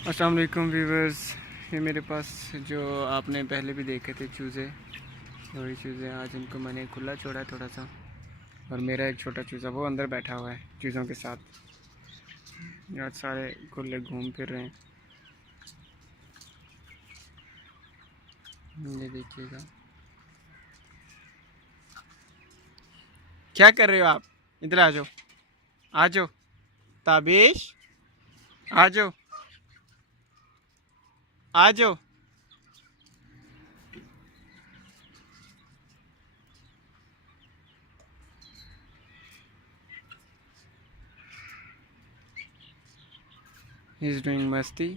अस्सलाम वालेकुम व्यूवर्स। ये मेरे पास जो आपने पहले भी देखे थे चूज़े, वही चूज़े आज इनको मैंने खुला छोड़ा है थोड़ा सा। और मेरा एक छोटा चूज़ा वो अंदर बैठा हुआ है चूज़ों के साथ। आज सारे खुले घूम फिर रहे हैं। ये देखिएगा, क्या कर रहे हो आप? इधर आ जाओ, आ जाओ ताबिश, आ जाओ, आ जाओ। ही इज़ डूइंग मस्ती।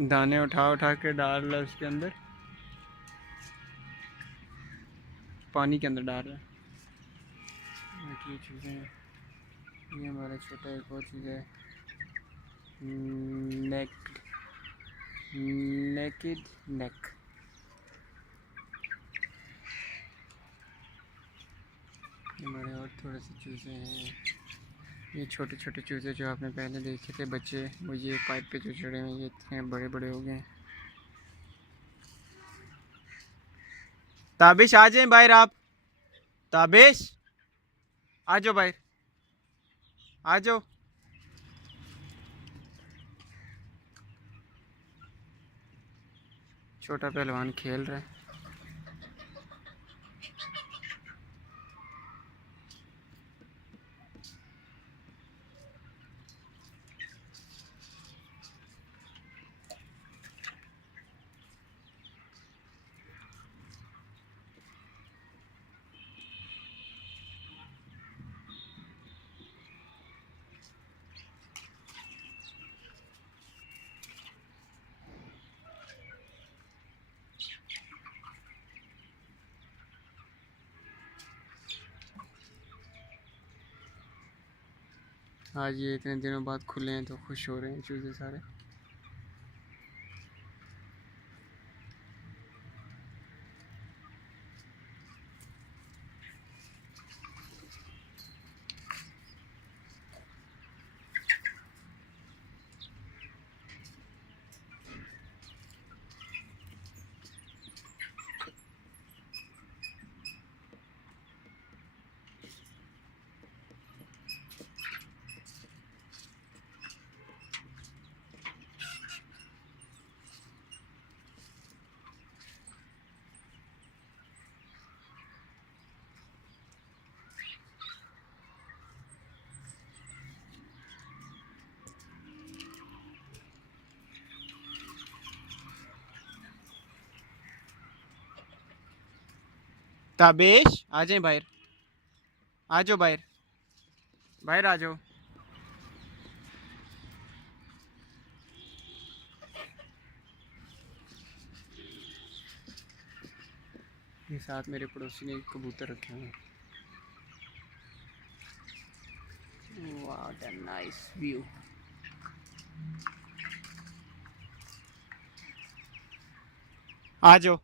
दाने उठा उठा के डाल रहा है उसके अंदर, पानी के अंदर डाल रहा है। ये चीज़ें हैं। ये हमारा छोटा एक और चीज़ है, नेक नेकेड नेक। हमारे और थोड़े से चूज़े हैं। ये छोटे छोटे चूज़े जो आपने पहले देखे थे बच्चे, वो ये पाइप पे जो चढ़े हुए ये इतने बड़े बड़े हो गए। ताबिश आ जाए बाहर आप, ताबिश आ जाओ बाहर, आ जाओ। छोटा पहलवान खेल रहा है। आज ये इतने दिनों बाद खुले हैं तो खुश हो रहे हैं चूज़े सारे। ताबिश आ जाए बाहर, आ जाओ बाहर, बाहर आ जाओ। ये साथ मेरे पड़ोसी ने कबूतर रखे हुए हैं। What a nice view. आ जाओ।